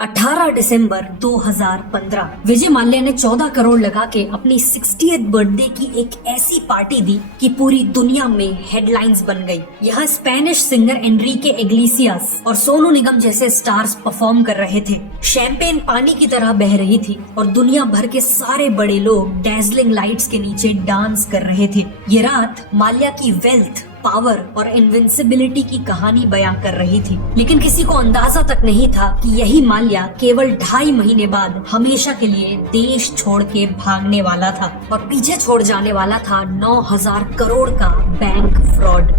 18 दिसंबर 2015 विजय माल्या ने 14 करोड़ लगा के अपनी 60th बर्थडे की एक ऐसी पार्टी दी कि पूरी दुनिया में हेडलाइंस बन गई। यह स्पेनिश सिंगर एनरिके इग्लेसियास और सोनू निगम जैसे स्टार्स परफॉर्म कर रहे थे। शैंपेन पानी की तरह बह रही थी और दुनिया भर के सारे बड़े लोग डैजलिंग लाइट्स के नीचे डांस कर रहे थे। ये रात माल्या की वेल्थ, पावर और इनविंसिबिलिटी की कहानी बयां कर रही थी, लेकिन किसी को अंदाजा तक नहीं था कि यही माल्या केवल 2.5 महीने बाद हमेशा के लिए देश छोड़ के भागने वाला था और पीछे छोड़ जाने वाला था 9,000 करोड़ का बैंक फ्रॉड।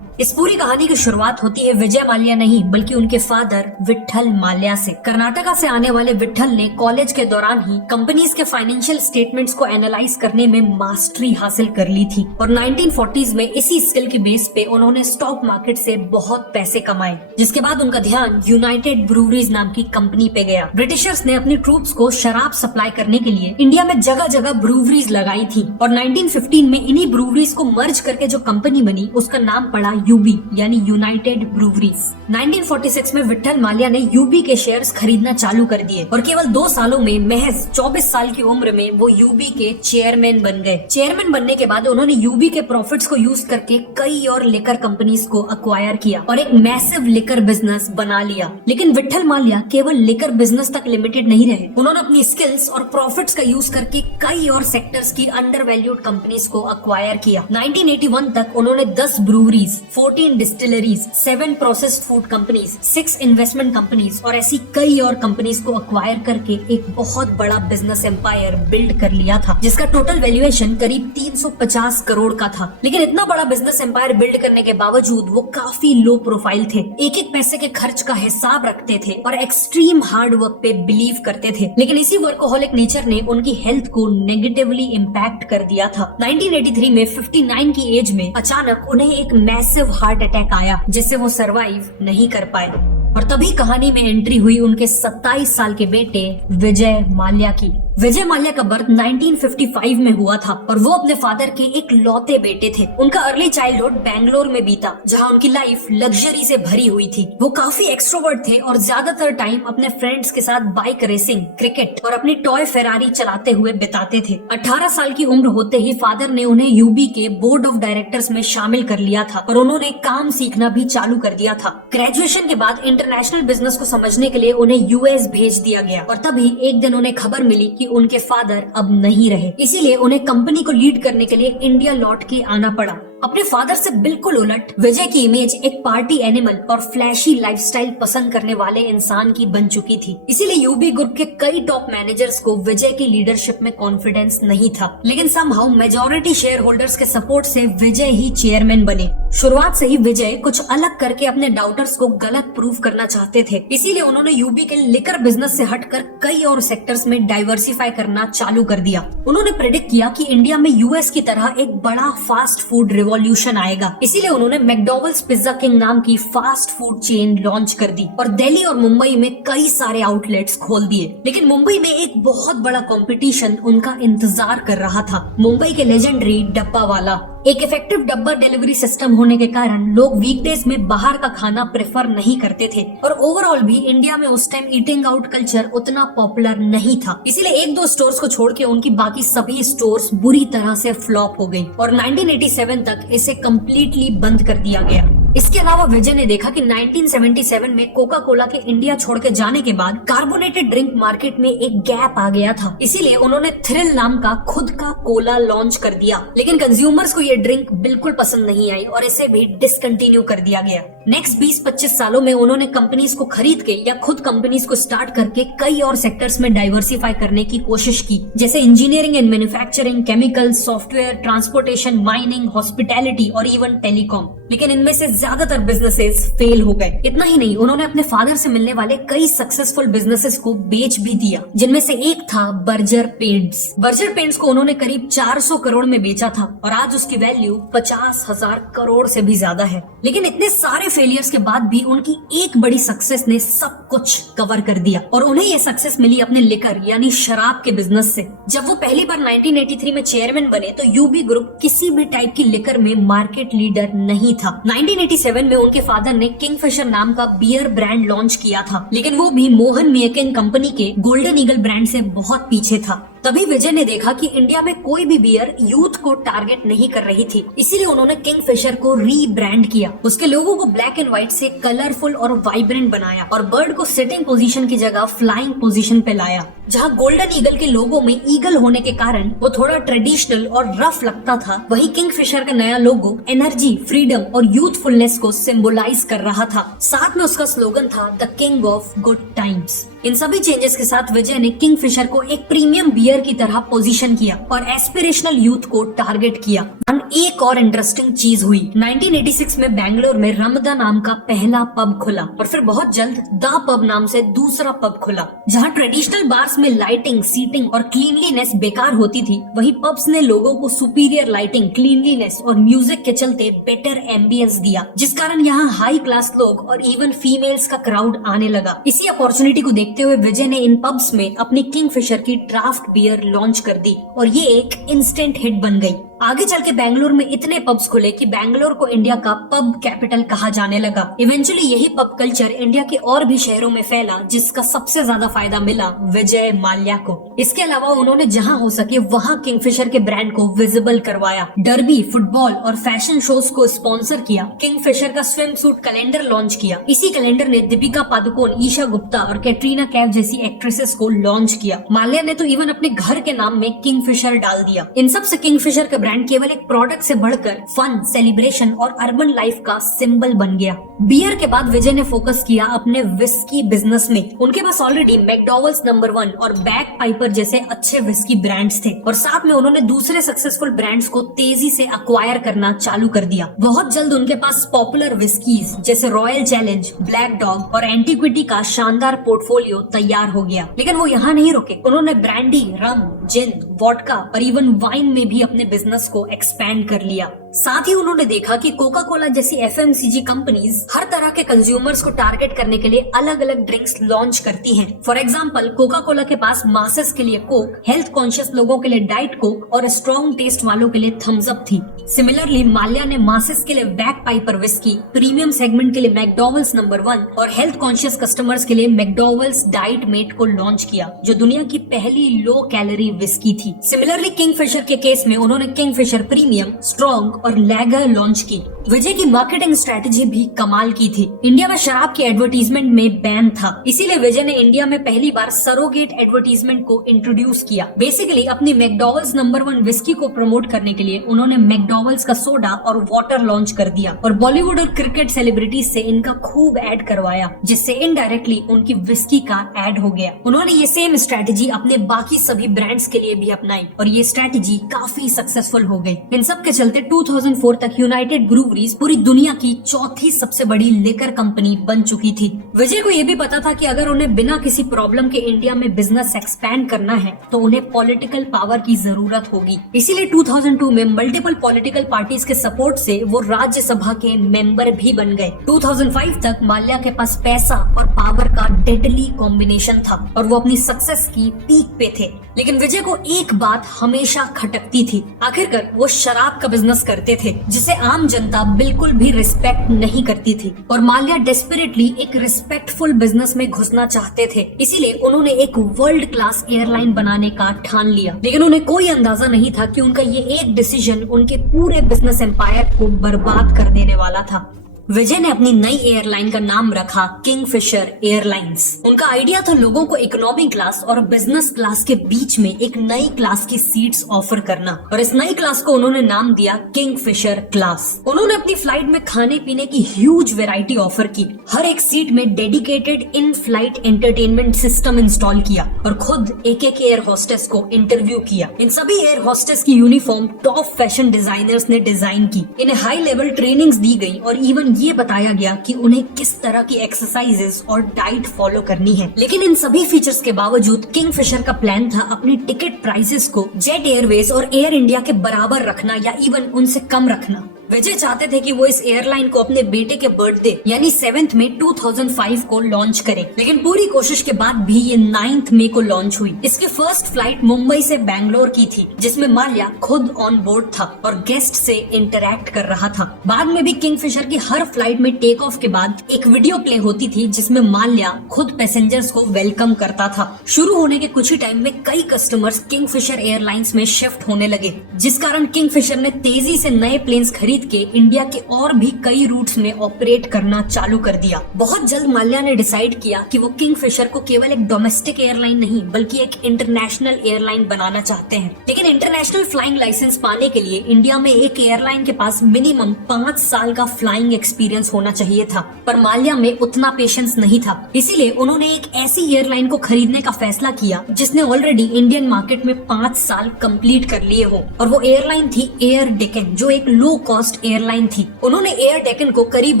इस पूरी कहानी की शुरुआत होती है विजय माल्या नहीं बल्कि उनके फादर विट्ठल माल्या से। कर्नाटका से आने वाले विट्ठल ने कॉलेज के दौरान ही कंपनीज के फाइनेंशियल स्टेटमेंट्स को एनालाइज करने में मास्टरी हासिल कर ली थी और 1940s में इसी स्किल की बेस पे उन्होंने स्टॉक मार्केट से बहुत पैसे कमाए, जिसके बाद उनका ध्यान यूनाइटेड ब्रूवरीज नाम की कंपनी पे गया। ब्रिटिशर्स ने अपनी ट्रूप्स को शराब सप्लाई करने के लिए इंडिया में जगह जगह ब्रूवरीज लगाई थी और 1915 में इन्हीं ब्रूवरीज को मर्ज करके जो कंपनी बनी उसका नाम पड़ा यूबी यानी यूनाइटेड ब्रूवरीज। 1946 में विट्ठल माल्या ने यूबी के शेयर्स खरीदना चालू कर दिए और केवल 2 सालों में महज 24 साल की उम्र में वो यूबी के चेयरमैन बन गए। चेयरमैन बनने के बाद उन्होंने यूबी के प्रॉफिट्स को यूज करके कई और लिकर कंपनीज को अक्वायर किया और एक मैसिव लिकर बिजनेस बना लिया। लेकिन विट्ठल माल्या केवल लिकर बिजनेस तक लिमिटेड नहीं रहे। उन्होंने अपनी स्किल्स और प्रॉफिट्स का यूज करके कई और सेक्टर्स की अंडर वैल्यूड कंपनीज को अक्वायर किया। 1981 तक उन्होंने 10 breweries, 14 distilleries, 7 processed food companies, 6 investment companies और ऐसी कई और कंपनीज को अक्वायर करके एक बहुत बड़ा बिजनेस एम्पायर बिल्ड कर लिया था, जिसका टोटल वैल्यूएशन करीब 350 करोड़ का था। लेकिन इतना बड़ा बिजनेस एम्पायर बिल्ड करने के बावजूद वो काफी लो प्रोफाइल थे, एक एक पैसे के खर्च का हिसाब रखते थे और एक्सट्रीम हार्ड वर्क पे बिलीव करते थे। लेकिन इसी वर्कोहॉलिक नेचर ने उनकी हेल्थ को नेगेटिवली इम्पैक्ट कर दिया था। 1983 में 59 की एज में अचानक उन्हें एक मैसिव हार्ट अटैक आया, जिससे वो सरवाइव नहीं कर पाए और तभी कहानी में एंट्री हुई उनके 27 साल के बेटे विजय माल्या की। विजय माल्या का बर्थ 1955 में हुआ था और वो अपने फादर के एक लौते बेटे थे। उनका अर्ली चाइल्डहुड बेंगलोर में बीता, जहां उनकी लाइफ लग्जरी से भरी हुई थी। वो काफी एक्सट्रोवर्ट थे और ज्यादातर टाइम अपने फ्रेंड्स के साथ बाइक रेसिंग, क्रिकेट और अपनी टॉय फेरारी चलाते हुए बिताते थे। 18 साल की उम्र होते ही फादर ने उन्हें यूबी के बोर्ड ऑफ डायरेक्टर्स में शामिल कर लिया था और उन्होंने काम सीखना भी चालू कर दिया था। ग्रेजुएशन के बाद इंटरनेशनल बिजनेस को समझने के लिए उन्हें यूएस भेज दिया गया और तभी एक दिन उन्हें खबर मिली कि उनके फादर अब नहीं रहे। इसीलिए उन्हें कंपनी को लीड करने के लिए इंडिया लौट के आना पड़ा। अपने फादर से बिल्कुल उलट विजय की इमेज एक पार्टी एनिमल और फ्लैशी लाइफस्टाइल पसंद करने वाले इंसान की बन चुकी थी। इसीलिए यूबी ग्रुप के कई टॉप मैनेजर्स को विजय की लीडरशिप में कॉन्फिडेंस नहीं था। लेकिन समहाउ मेजॉरिटी शेयर होल्डर्स के सपोर्ट से विजय ही चेयरमैन बने। शुरुआत से ही विजय कुछ अलग करके अपने डाउटर्स को गलत प्रूव करना चाहते थे। इसीलिए उन्होंने यूबी के लिकर बिजनेस से हटकर कई और सेक्टर्स में डाइवर्सिफाई करना चालू कर दिया। उन्होंने प्रेडिक्ट किया कि इंडिया में यूएस की तरह एक बड़ा फास्ट फूड रिवॉल्यूशन आएगा। इसीलिए उन्होंने मैकडॉनल्ड्स पिज्जा किंग नाम की फास्ट फूड चेन लॉन्च कर दी और दिल्ली और मुंबई में कई सारे आउटलेट्स खोल दिए। लेकिन मुंबई में एक बहुत बड़ा कंपटीशन उनका इंतजार कर रहा था। मुंबई के लेजेंडरी डब्बा वाला। एक इफेक्टिव डब्बा डिलीवरी सिस्टम होने के कारण लोग वीकडेज में बाहर का खाना प्रेफर नहीं करते थे और ओवरऑल भी इंडिया में उस टाइम ईटिंग आउट कल्चर उतना पॉपुलर नहीं था। इसीलिए 1-2 स्टोर्स को छोड़ के उनकी बाकी सभी स्टोर्स बुरी तरह से फ्लॉप हो गई और 1987 तक इसे कम्प्लीटली बंद कर दिया गया। इसके अलावा विजय ने देखा कि 1977 में कोका कोला के इंडिया छोड़ के जाने के बाद कार्बोनेटेड ड्रिंक मार्केट में एक गैप आ गया था। इसीलिए उन्होंने थ्रिल नाम का खुद का कोला लॉन्च कर दिया। लेकिन कंज्यूमर्स को ये ड्रिंक बिल्कुल पसंद नहीं आई और इसे भी डिसकंटिन्यू कर दिया गया। नेक्स्ट 20-25 सालों में उन्होंने कंपनीज को खरीद के या खुद कंपनीज को स्टार्ट करके कई और सेक्टर्स में डाइवर्सिफाई करने की कोशिश की, जैसे engineering and manufacturing, chemical, software, transportation, mining, hospitality और इवन टेलीकॉम। लेकिन इनमें से ज्यादातर बिजनेसेस फेल हो गए। इतना ही नहीं, उन्होंने अपने फादर से मिलने वाले कई सक्सेसफुल बिजनेसेस को बेच भी दिया, जिनमें से एक था बर्जर पेंट्स। बर्जर पेंट्स को उन्होंने करीब 400 करोड़ में बेचा था और आज उसकी वैल्यू 50,000 करोड़ से भी ज्यादा है। लेकिन इतने सारे फेलियर्स के बाद भी उनकी एक बड़ी सक्सेस ने सब कुछ कवर कर दिया और उन्हें यह सक्सेस मिली अपने लिकर यानी शराब के बिजनेस से। जब वो पहली बार 1983 में चेयरमैन बने तो यूबी ग्रुप किसी भी टाइप की लिकर में मार्केट लीडर नहीं था। 1987 में उनके फादर ने किंगफिशर नाम का बियर ब्रांड लॉन्च किया था, लेकिन वो भी मोहन मियाकिन कंपनी के गोल्डन ईगल ब्रांड से बहुत पीछे था। तभी विजय ने देखा कि इंडिया में कोई भी बियर यूथ को टारगेट नहीं कर रही थी, इसीलिए उन्होंने किंगफिशर को रीब्रांड किया। उसके लोगों को ब्लैक एंड व्हाइट से कलरफुल और वाइब्रेंट बनाया और बर्ड को सिटिंग पोजीशन की जगह फ्लाइंग पोजीशन पे लाया। जहां गोल्डन ईगल के लोगो में ईगल होने के कारण वो थोड़ा ट्रेडिशनल और रफ लगता था, वहीं किंगफिशर का नया लोगो एनर्जी, फ्रीडम और यूथफुलनेस को सिंबलाइज कर रहा था। साथ में उसका स्लोगन था the king of good times. इन सभी चेंजेस के साथ विजय ने किंगफिशर को एक प्रीमियम बियर की तरह पोजीशन किया और एस्पिरेशनल यूथ को टारगेट किया। एक और इंटरेस्टिंग चीज हुई, 1986 में बेंगलोर में रमदा नाम का पहला पब खुला और फिर बहुत जल्द द पब नाम से दूसरा पब खुला। जहां ट्रेडिशनल बार्स में लाइटिंग, सीटिंग और क्लीनलीनेस बेकार होती थी, वहीं पब्स ने लोगों को सुपीरियर लाइटिंग, क्लीनलीनेस और म्यूजिक के चलते बेटर एम्बियंस दिया, जिस कारण यहाँ हाई क्लास लोग और इवन फीमेल्स का क्राउड आने लगा। इसी अपॉर्चुनिटी को देखते हुए विजय ने इन पब्स में अपनी किंगफिशर की ड्राफ्ट बियर लॉन्च कर दी और ये एक इंस्टेंट हिट बन गई। आगे चल के बेंगलोर में इतने पब्स खुले कि बेंगलोर को इंडिया का पब कैपिटल कहा जाने लगा। इवेंचुअली यही पब कल्चर इंडिया के और भी शहरों में फैला, जिसका सबसे ज्यादा फायदा मिला विजय माल्या को। इसके अलावा उन्होंने जहां हो सके वहां किंगफिशर के ब्रांड को विजिबल करवाया, डर्बी, फुटबॉल और फैशन शोज को स्पॉन्सर किया, किंगफिशर का स्विम सूट कैलेंडर लॉन्च किया। इसी कैलेंडर ने दीपिका पादुकोण, ईशा गुप्ता और कैटरीना कैफ जैसी एक्ट्रेसेस को लॉन्च किया। माल्या ने तो इवन अपने घर के नाम में किंगफिशर डाल दिया। इन सब से किंगफिशर का ब्रांड केवल एक प्रोडक्ट से बढ़कर फन, सेलिब्रेशन और अर्बन लाइफ का सिंबल बन गया। बियर के बाद विजय ने फोकस किया अपने विस्की बिजनेस में। उनके पास ऑलरेडी मैकडॉवेल्स नंबर 1 और बैक पाइपर जैसे अच्छे विस्की ब्रांड्स थे और साथ में उन्होंने दूसरे सक्सेसफुल ब्रांड्स को तेजी से अक्वायर करना चालू कर दिया। बहुत जल्द उनके पास पॉपुलर विस्कीज जैसे रॉयल चैलेंज, ब्लैक डॉग और एंटीक्विटी का शानदार पोर्टफोलियो तैयार हो गया। लेकिन वो यहाँ नहीं रुके, उन्होंने ब्रांडी, रम, जिन, वोडका और इवन वाइन में भी अपने बिजनेस को एक्सपैंड कर लिया। साथ ही उन्होंने देखा कि कोका कोला जैसी एफएमसीजी कंपनीज हर तरह के कंज्यूमर्स को टारगेट करने के लिए अलग अलग ड्रिंक्स लॉन्च करती हैं। फॉर एग्जांपल, कोका कोला के पास मासेस के लिए कोक, हेल्थ कॉन्शियस लोगों के लिए डाइट कोक और स्ट्रॉन्ग टेस्ट वालों के लिए थम्स अप थी। सिमिलरली माल्या ने मासेस के लिए back Piper whisky, premium segment के लिए मैकडॉवेल्स नंबर 1 और हेल्थ कॉन्शियस कस्टमर्स के लिए मैकडॉवेल्स डाइट मेट को लॉन्च किया, जो दुनिया की पहली लो कैलोरी विस्की थी। सिमिलरली किंगफिशर के केस में उन्होंने किंगफिशर प्रीमियम, स्ट्रॉन्ग और लैगर लॉन्च की। विजय की मार्केटिंग स्ट्रेटेजी भी कमाल की थी। इंडिया में शराब के एडवर्टीजमेंट में बैन था, इसीलिए विजय ने इंडिया में पहली बार सरोगेट एडवर्टीजमेंट को इंट्रोड्यूस किया। बेसिकली अपनी मैकडॉवेल्स नंबर 1 विस्की को प्रमोट करने के लिए उन्होंने मैकडॉवेल्स का सोडा और वाटर लॉन्च कर दिया और बॉलीवुड और क्रिकेट सेलिब्रिटीज से इनका खूब एड करवाया, जिससे इनडायरेक्टली उनकी विस्की का एड हो गया। उन्होंने ये सेम स्ट्रेटेजी अपने बाकी सभी ब्रांड्स के लिए भी अपनाई और ये स्ट्रेटेजी काफी सक्सेसफुल हो गई। इन सब के चलते 2004 तक यूनाइटेड ब्रूवरीज पूरी दुनिया की चौथी सबसे बड़ी लिकर कंपनी बन चुकी थी। विजय को यह भी पता था कि अगर उन्हें बिना किसी प्रॉब्लम के इंडिया में बिजनेस एक्सपैंड करना है तो उन्हें पॉलिटिकल पावर की जरूरत होगी। इसीलिए 2002 में मल्टीपल पॉलिटिकल पार्टीज के सपोर्ट से वो राज्यसभा के मेंबर भी बन गए। 2005 तक माल्या के पास पैसा और पावर का डेडली कॉम्बिनेशन था और वो अपनी सक्सेस की पीक पे थे। लेकिन विजय को एक बात हमेशा खटकती थी, आखिरकार वो शराब का बिजनेस करते थे जिसे आम जनता बिल्कुल भी रिस्पेक्ट नहीं करती थी और माल्या डेस्परेटली एक रिस्पेक्टफुल बिजनेस में घुसना चाहते थे। इसीलिए उन्होंने एक वर्ल्ड क्लास एयरलाइन बनाने का ठान लिया, लेकिन उन्हें कोई अंदाजा नहीं था कि उनका ये एक डिसीजन उनके पूरे बिजनेस एम्पायर को बर्बाद कर देने वाला था। विजय ने अपनी नई एयरलाइन का नाम रखा किंगफिशर एयरलाइंस। उनका आइडिया था लोगों को इकोनॉमी क्लास और बिजनेस क्लास के बीच में एक नई क्लास की सीट्स ऑफर करना और इस नई क्लास को उन्होंने नाम दिया किंगफिशर क्लास। उन्होंने अपनी फ्लाइट में खाने पीने की ह्यूज वैरायटी ऑफर की, हर एक सीट में dedicated in flight entertainment system install किया और खुद एक एक एयर होस्टेस को इंटरव्यू किया। इन सभी एयर होस्टेस की यूनिफॉर्म टॉप फैशन डिजाइनर्स ने डिजाइन की, इन्हें हाई लेवल ट्रेनिंग्स दी गई और इवन ये बताया गया कि उन्हें किस तरह की एक्सरसाइजेस और डाइट फॉलो करनी है। लेकिन इन सभी फीचर्स के बावजूद किंगफिशर का प्लान था अपनी टिकट प्राइसेस को जेट एयरवेज और एयर इंडिया के बराबर रखना या इवन उनसे कम रखना। विजय चाहते थे कि वो इस एयरलाइन को अपने बेटे के बर्थडे यानी 7 मई 2005 को लॉन्च करे, लेकिन पूरी कोशिश के बाद भी ये 9 मई को लॉन्च हुई। इसकी फर्स्ट फ्लाइट मुंबई से बैंगलोर की थी, जिसमें माल्या खुद ऑन बोर्ड था और गेस्ट से इंटरैक्ट कर रहा था। बाद में भी किंगफिशर की हर फ्लाइट में टेक ऑफ के बाद एक वीडियो प्ले होती थी, जिसमें माल्या खुद पैसेंजर्स को वेलकम करता था। शुरू होने के कुछ ही टाइम में कई कस्टमर्स किंगफिशर एयरलाइंस में शिफ्ट होने लगे, जिस कारण किंगफिशर ने तेजी से नए प्लेन्स खरीद के इंडिया के और भी कई रूट्स में ऑपरेट करना चालू कर दिया। बहुत जल्द माल्या ने डिसाइड किया कि वो किंगफिशर को केवल एक डोमेस्टिक एयरलाइन नहीं बल्कि एक इंटरनेशनल एयरलाइन बनाना चाहते हैं। लेकिन इंटरनेशनल फ्लाइंग लाइसेंस पाने के लिए इंडिया में एक एयरलाइन के पास मिनिमम 5 साल का फ्लाइंग एक्सपीरियंस होना चाहिए था, पर माल्या में उतना पेशेंस नहीं था। इसीलिए उन्होंने एक ऐसी एयरलाइन को खरीदने का फैसला किया जिसने ऑलरेडी इंडियन मार्केट में 5 साल कंप्लीट कर लिए हो, और वो एयरलाइन थी एयर डेक्कन, जो एक लो कॉस्ट एयरलाइन थी। उन्होंने एयर डेक्कन को करीब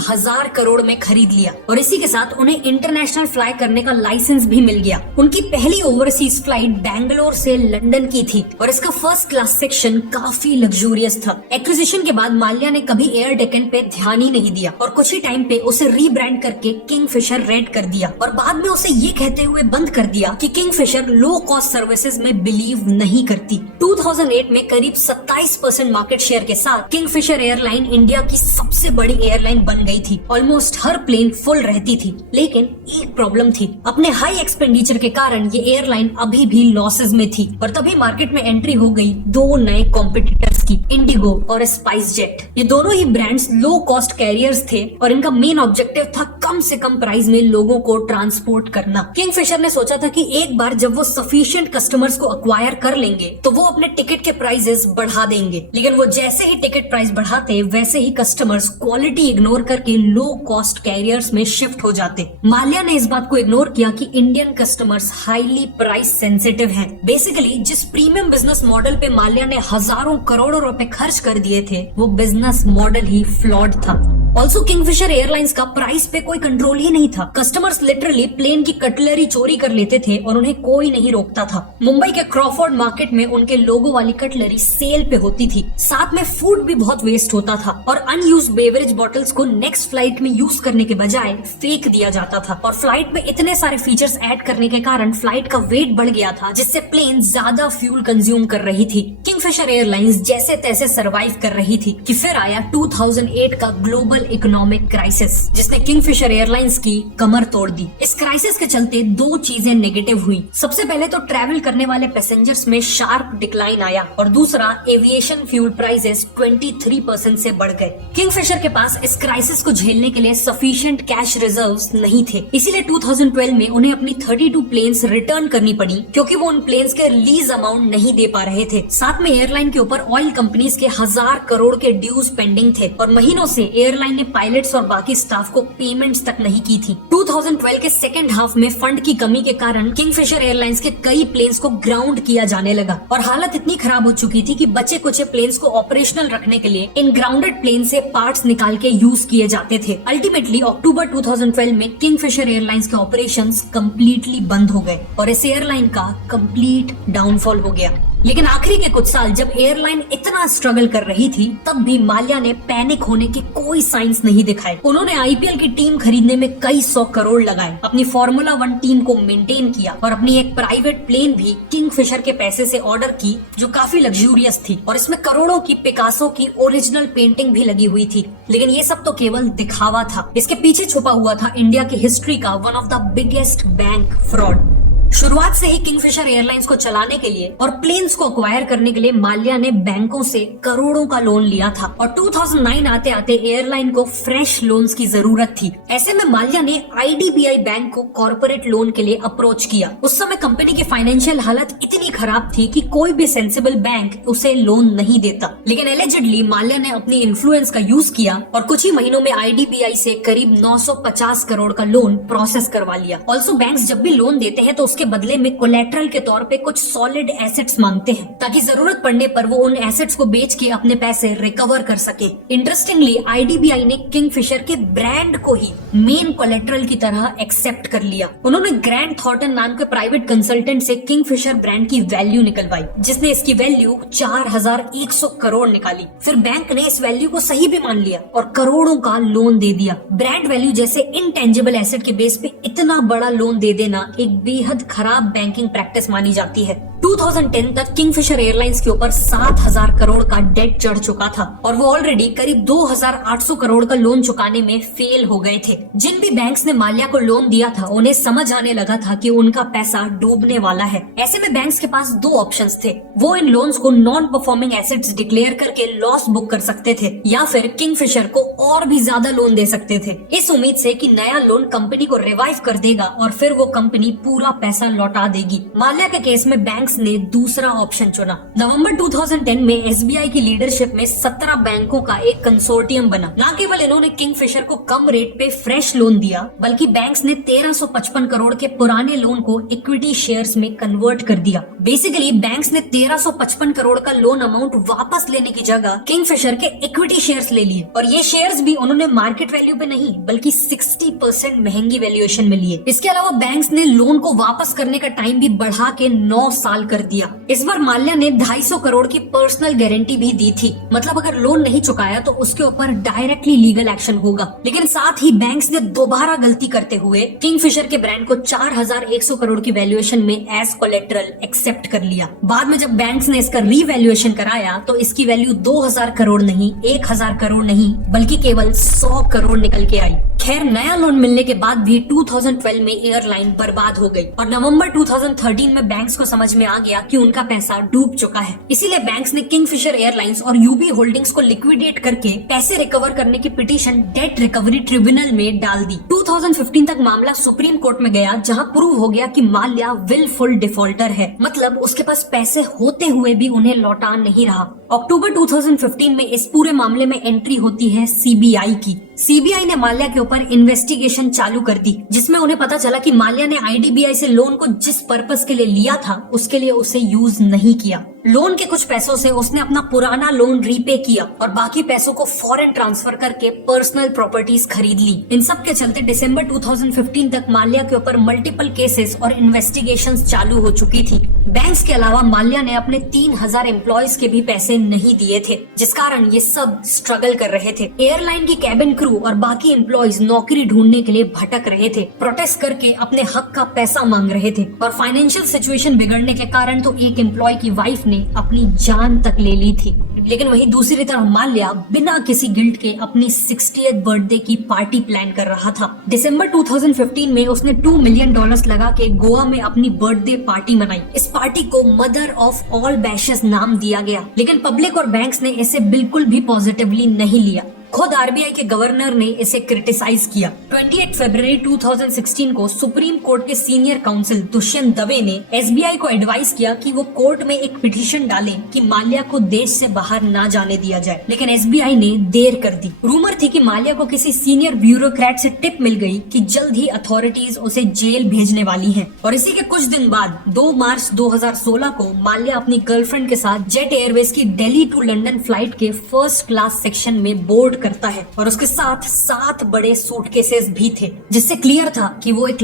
1000 करोड़ में खरीद लिया और इसी के साथ उन्हें इंटरनेशनल फ्लाई करने का लाइसेंस भी मिल गया। उनकी पहली ओवरसीज फ्लाइट बैंगलोर से लंदन की थी और इसका फर्स्ट क्लास सेक्शन काफी लग्जूरियस था। एक्विजिशन के बाद माल्या ने कभी एयर डेक्कन पे ध्यान ही नहीं दिया और कुछ ही टाइम पे उसे रीब्रांड करके किंगफिशर रेड कर दिया और बाद में उसे ये कहते हुए बंद कर दिया कि किंगफिशर लो कॉस्ट सर्विसेज में बिलीव नहीं करती। 2008 में करीब 27% मार्केट शेयर के साथ किंगफिशर एयरलाइन इंडिया की सबसे बड़ी एयरलाइन बन गई थी। ऑलमोस्ट हर प्लेन फुल रहती थी, लेकिन एक प्रॉब्लम थी। अपने हाई एक्सपेंडिचर के कारण ये एयरलाइन अभी भी लॉसेस में थी और तभी मार्केट में एंट्री हो गई 2 नए कॉम्पिटिटर्स की, इंडिगो और स्पाइस जेट। ये दोनों ही ब्रांड्स लो कॉस्ट कैरियर्स थे और इनका मेन ऑब्जेक्टिव था कम से कम प्राइस में लोगों को ट्रांसपोर्ट करना। किंगफिशर ने सोचा था कि एक बार जब वो सफिशिएंट कस्टमर्स को अक्वायर कर लेंगे तो वो अपने टिकट के प्राइसेस बढ़ा देंगे, लेकिन वो जैसे ही टिकट प्राइस बढ़ाते वैसे ही कस्टमर्स क्वालिटी इग्नोर करके लो कॉस्ट कैरियर्स में शिफ्ट हो जाते। माल्या ने इस बात को इग्नोर किया कि Indian customers highly price sensitive हैं। बेसिकली जिस प्रीमियम बिजनेस मॉडल पे माल्या ने हजारों करोड़ों रुपए खर्च कर दिए थे, वो बिजनेस मॉडल ही फ्लॉड था। ऑल्सो किंगफिशर एयरलाइंस का प्राइस पे कोई कंट्रोल ही नहीं था। कस्टमर्स लिटरली प्लेन की कटलरी चोरी कर लेते थे और उन्हें कोई नहीं रोकता था। मुंबई के क्रॉफोर्ड मार्केट में उनके लोगो वाली कटलरी सेल पे होती थी। साथ में फूड भी बहुत वेस्ट होता था और अनयूज बेवरेज बॉटल्स को नेक्स्ट फ्लाइट में यूज करने के बजाय फेंक दिया जाता था। और फ्लाइट में इतने सारे फीचर्स ऐड करने के कारण फ्लाइट का वेट बढ़ गया था, जिससे प्लेन ज्यादा फ्यूल कंज्यूम कर रही थी। किंगफिशर एयरलाइंस जैसे तैसे सरवाइव कर रही थी कि फिर आया 2008 का ग्लोबल इकोनॉमिक क्राइसिस, जिसने किंगफिशर एयरलाइंस की कमर तोड़ दी। इस क्राइसिस के चलते 2 चीजें नेगेटिव हुई। सबसे पहले तो ट्रैवल करने वाले पैसेंजर्स में शार्प डिक्लाइन आया और दूसरा एविएशन फ्यूल प्राइसेस 23% से बढ़ गए। किंगफिशर के पास इस क्राइसिस को झेलने के लिए सफिशिएंट कैश रिजर्व्स नहीं थे, इसीलिए 2012 में उन्हें अपनी 32 प्लेन्स रिटर्न करनी पड़ी, क्योंकि वो उन प्लेन्स के लीज अमाउंट नहीं दे पा रहे थे। साथ में एयरलाइन के ऊपर ऑयल कंपनीज के 1000 करोड़ के ड्यूज पेंडिंग थे और महीनों से एयरलाइन ने पायलट्स और बाकी स्टाफ को पेमेंट्स तक नहीं की थी। 2012 के सेकेंड हाफ में फंड की कमी के कारण किंगफिशर एयरलाइंस के कई प्लेन्स को ग्राउंड किया जाने लगा और हालत इतनी खराब हो चुकी थी कि बचे कुचे प्लेन्स को ऑपरेशनल रखने के लिए इन ग्राउंडेड प्लेन से पार्ट्स निकाल के यूज किए जाते थे। अल्टीमेटली अक्टूबर 2012 में किंगफिशर एयरलाइंस के ऑपरेशंस कंप्लीटली बंद हो गए और इस एयरलाइन का कंप्लीट डाउनफॉल हो गया। लेकिन आखिरी के कुछ साल जब एयरलाइन इतना स्ट्रगल कर रही थी, तब भी माल्या ने पैनिक होने के कोई साइंस नहीं दिखाए। उन्होंने आईपीएल की टीम खरीदने में कई 100 करोड़ लगाए, अपनी फॉर्मूला 1 टीम को मेंटेन किया और अपनी एक प्राइवेट प्लेन भी किंगफिशर के पैसे से ऑर्डर की, जो काफी लग्जूरियस थी और इसमें करोड़ों की पिकासो की ओरिजिनल पेंटिंग भी लगी हुई थी। लेकिन ये सब तो केवल दिखावा था। इसके पीछे छुपा हुआ था इंडिया की हिस्ट्री का one of the biggest bank fraud. शुरुआत से ही किंगफिशर एयरलाइंस को चलाने के लिए और प्लेन्स को अक्वायर करने के लिए माल्या ने बैंकों से करोड़ों का लोन लिया था और 2009 आते आते एयरलाइन को फ्रेश लोन्स की जरूरत थी। ऐसे में माल्या ने आईडीबीआई बैंक को कॉर्पोरेट लोन के लिए अप्रोच किया। उस समय कंपनी की फाइनेंशियल हालत इतनी खराब थी कि कोई भी सेंसिबल बैंक उसे लोन नहीं देता, लेकिन एलिजिडली माल्या ने अपनी इन्फ्लुएंस का यूज किया और कुछ ही महीनों में आईडीबीआई से करीब 950 करोड़ का लोन प्रोसेस करवा लिया। ऑल्सो बैंक्स जब भी लोन देते हैं तो उसके उसके बदले में कोलेट्रल के तौर पे कुछ सॉलिड एसेट्स मांगते हैं ताकि जरूरत पड़ने पर वो उन एसेट्स को बेच के अपने पैसे रिकवर कर सके। इंटरेस्टिंगली आईडीबीआई ने किंगफिशर के ब्रांड को ही मेन कोलेट्रल की तरह एक्सेप्ट कर लिया। उन्होंने ग्रैंड थॉर्टन नाम के प्राइवेट कंसल्टेंट से किंगफिशर ब्रांड की वैल्यू निकलवाई, जिसने इसकी वैल्यू 4100 करोड़ निकाली। फिर बैंक ने इस वैल्यू को सही भी मान लिया और करोड़ों का लोन दे दिया। ब्रांड वैल्यू जैसे इनटेंजिबल एसेट के बेस पे इतना बड़ा लोन दे देना एक बेहद खराब बैंकिंग प्रैक्टिस मानी जाती है। 2010 तक किंगफिशर एयरलाइंस के ऊपर 7000 करोड़ का डेट चढ़ चुका था और वो ऑलरेडी करीब 2800 करोड़ का लोन चुकाने में फेल हो गए थे। जिन भी बैंक्स ने माल्या को लोन दिया था उन्हें समझ आने लगा था कि उनका पैसा डूबने वाला है। ऐसे में बैंक्स के पास दो ऑप्शंस थे। वो इन लोन्स को नॉन परफॉर्मिंग एसेट्स डिक्लेयर करके लॉस बुक कर सकते थे या फिर किंगफिशर को और भी ज्यादा लोन दे सकते थे, इस उम्मीद से कि नया लोन कंपनी को रिवाइव कर देगा और फिर वो कंपनी पूरा पैसा लौटा देगी। माल्या के केस में बैंक्स ने दूसरा ऑप्शन चुना। नवंबर 2010 में एसबीआई की लीडरशिप में 17 बैंकों का एक कंसोर्टियम बना। न केवल इन्होंने किंगफिशर को कम रेट पे फ्रेश लोन दिया, बल्कि बैंक्स ने 1355 करोड़ के पुराने लोन को इक्विटी शेयर्स में कन्वर्ट कर दिया। बेसिकली बैंक्स ने 1355 करोड़ का लोन अमाउंट वापस लेने की जगह किंगफिशर के इक्विटी शेयर्स ले लिए और ये शेयर्स भी उन्होंने मार्केट वैल्यू पे नहीं बल्कि 60% महंगी वैल्यूएशन में लिए। इसके अलावा बैंक्स ने लोन को वापस करने का टाइम भी बढ़ा के 9 साल कर दिया। इस बार माल्या ने 250 करोड़ की पर्सनल गारंटी भी दी थी, मतलब अगर लोन नहीं चुकाया तो उसके ऊपर डायरेक्टली लीगल एक्शन होगा। लेकिन साथ ही बैंक्स ने दोबारा गलती करते हुए किंगफिशर के ब्रांड को 4100 करोड़ की वैल्यूएशन में एज कोलेट्रल एक्सेप्ट कर लिया। बाद में जब बैंक्स ने इसका रीवैल्यूएशन कराया तो इसकी वैल्यू 2000 करोड़ नहीं, 1000 करोड़ नहीं बल्कि केवल 100 करोड़ निकल के आई। खैर, नया लोन मिलने के बाद भी 2012 में एयरलाइन बर्बाद हो गई और नवंबर 2013 में बैंक्स को समझ में आ गया कि उनका पैसा डूब चुका है। इसीलिए बैंक्स ने किंगफिशर एयरलाइंस और यूबी होल्डिंग्स को लिक्विडेट करके पैसे रिकवर करने की पिटीशन डेट रिकवरी ट्रिब्यूनल में डाल दी। 2015 तक मामला सुप्रीम कोर्ट में गया, जहां प्रूव हो गया कि माल्या विलफुल डिफॉल्टर है, मतलब उसके पास पैसे होते हुए भी उन्हें लौटा नहीं रहा। अक्टूबर 2015 में इस पूरे मामले में एंट्री होती है सीबीआई की। सीबीआई ने माल्या के ऊपर इन्वेस्टिगेशन चालू कर दी, जिसमें उन्हें पता चला कि माल्या ने आईडीबीआई से लोन को जिस पर्पस के लिए लिया था उसके लिए उसे यूज नहीं किया। लोन के कुछ पैसों से उसने अपना पुराना लोन रीपे किया और बाकी पैसों को फॉरेन ट्रांसफर करके पर्सनल प्रॉपर्टीज खरीद ली। इन सब के चलते दिसंबर 2015 तक माल्या के ऊपर मल्टीपल केसेस और इन्वेस्टिगेशंस चालू हो चुकी थी। बैंक्स के अलावा माल्या ने अपने 3000 एम्प्लॉयज के भी पैसे नहीं दिए थे, जिस कारण ये सब स्ट्रगल कर रहे थे। एयरलाइन की कैबिन क्रू और बाकी एम्प्लॉयज नौकरी ढूंढने के लिए भटक रहे थे, प्रोटेस्ट करके अपने हक का पैसा मांग रहे थे और फाइनेंशियल सिचुएशन बिगड़ने के कारण तो एक एम्प्लॉय की वाइफ ने अपनी जान तक ले ली थी। लेकिन वहीं दूसरी तरफ माल्या बिना किसी गिल्ट के अपनी 60th बर्थडे की पार्टी प्लान कर रहा था। दिसंबर 2015 में उसने $2 मिलियन लगा के गोवा में अपनी बर्थडे पार्टी मनाई। इस पार्टी को मदर ऑफ ऑल बैशेस नाम दिया गया, लेकिन पब्लिक और बैंक्स ने इसे बिल्कुल भी पॉजिटिवली नहीं लिया। खुद आरबीआई के गवर्नर ने इसे क्रिटिसाइज किया। 28 फरवरी 2016 को सुप्रीम कोर्ट के सीनियर काउंसिल दुष्यंत दवे ने एसबीआई को एडवाइस किया कि वो कोर्ट में एक पिटीशन डालें कि माल्या को देश से बाहर ना जाने दिया जाए, लेकिन एसबीआई ने देर कर दी। रूमर थी कि माल्या को किसी सीनियर ब्यूरोक्रेट से टिप मिल गई कि जल्द ही अथॉरिटीज उसे जेल भेजने वाली हैं। और इसी के कुछ दिन बाद 2 मार्च 2016 को माल्या अपनी गर्लफ्रेंड के साथ जेट एयरवेज की दिल्ली टू लंदन फ्लाइट के फर्स्ट क्लास सेक्शन में बोर्ड करता है और उसके साथ 7 बड़े सूटकेसेस भी थे, जिससे क्लियर था कि वो एक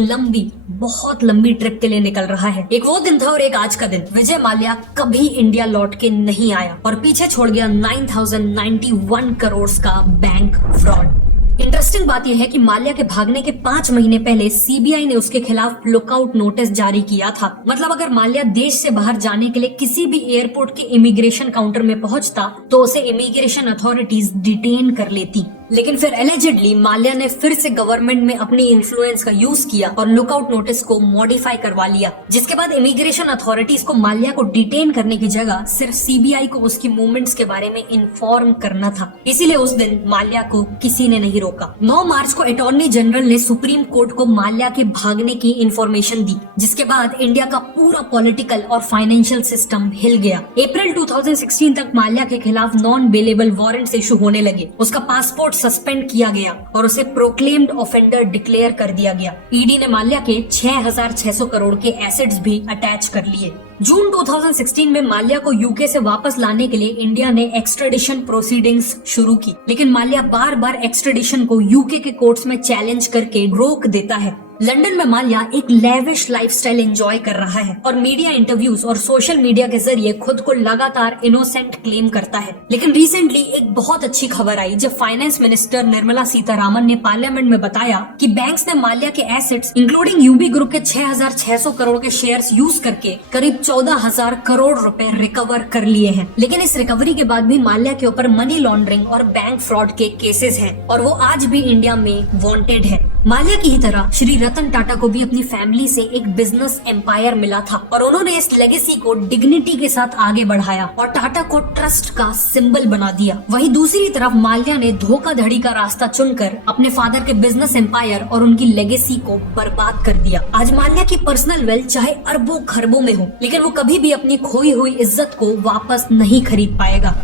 बहुत लंबी ट्रिप के लिए निकल रहा है। एक वो दिन था और एक आज का दिन। विजय माल्या कभी इंडिया लौट के नहीं आया और पीछे छोड़ गया 9091 करोड़ का बैंक फ्रॉड। इंटरेस्टिंग बात यह है कि माल्या के भागने के 5 महीने पहले सीबीआई ने उसके खिलाफ लुकआउट नोटिस जारी किया था। मतलब अगर माल्या देश से बाहर जाने के लिए किसी भी एयरपोर्ट के इमिग्रेशन काउंटर में पहुंचता तो उसे इमिग्रेशन अथॉरिटीज डिटेन कर लेती। लेकिन फिर एलिजिडली माल्या ने फिर से गवर्नमेंट में अपनी इन्फ्लुएंस का यूज किया और लुकआउट नोटिस को मॉडिफाई करवा लिया, जिसके बाद इमिग्रेशन अथॉरिटीज को माल्या को डिटेन करने की जगह सिर्फ सीबीआई को उसकी मूवमेंट्स के बारे में इन्फॉर्म करना था। इसीलिए उस दिन माल्या को किसी ने नहीं रोका। 9 मार्च को अटॉर्नी जनरल ने सुप्रीम कोर्ट को माल्या के भागने की इन्फॉर्मेशन दी, जिसके बाद इंडिया का पूरा पॉलिटिकल और फाइनेंशियल सिस्टम हिल गया। अप्रैल 2016 तक माल्या के खिलाफ नॉन बेलेबल वारंट्स इशू होने लगे। उसका पासपोर्ट सस्पेंड किया गया और उसे प्रोक्लेम्ड ऑफेंडर डिक्लेयर कर दिया गया। ईडी ने माल्या के 6,600 करोड़ के एसेट्स भी अटैच कर लिए। जून 2016 में माल्या को यूके से वापस लाने के लिए इंडिया ने एक्सट्रेडिशन प्रोसीडिंग्स शुरू की, लेकिन माल्या बार बार एक्सट्रेडिशन को यूके के कोर्ट्स में चैलेंज करके रोक देता है। लंदन में माल्या एक लेविश लाइफस्टाइल एंजॉय कर रहा है और मीडिया इंटरव्यूज और सोशल मीडिया के जरिए खुद को लगातार इनोसेंट क्लेम करता है। लेकिन रिसेंटली एक बहुत अच्छी खबर आई जब फाइनेंस मिनिस्टर निर्मला सीतारामन ने पार्लियामेंट में बताया कि बैंक्स ने माल्या के एसेट्स इंक्लूडिंग यूबी ग्रुप के 6,600 करोड़ के शेयर्स यूज करके करीब 14,000 करोड़ रुपए रिकवर कर लिए हैं। लेकिन इस रिकवरी के बाद भी माल्या के ऊपर मनी लॉन्ड्रिंग और बैंक फ्रॉड के केसेस हैं और वो आज भी इंडिया में वांटेड है। माल्या की ही तरह श्री रतन टाटा को भी अपनी फैमिली से एक बिजनेस एम्पायर मिला था और उन्होंने इस लेगेसी को डिग्निटी के साथ आगे बढ़ाया और टाटा को ट्रस्ट का सिंबल बना दिया। वहीं दूसरी तरफ माल्या ने धोखाधड़ी का रास्ता चुनकर अपने फादर के बिजनेस एम्पायर और उनकी लेगेसी को बर्बाद कर दिया। आज माल्या की पर्सनल वेल्थ चाहे अरबों खरबों में हो, लेकिन वो कभी भी अपनी खोई हुई इज्जत को वापस नहीं खरीद पाएगा।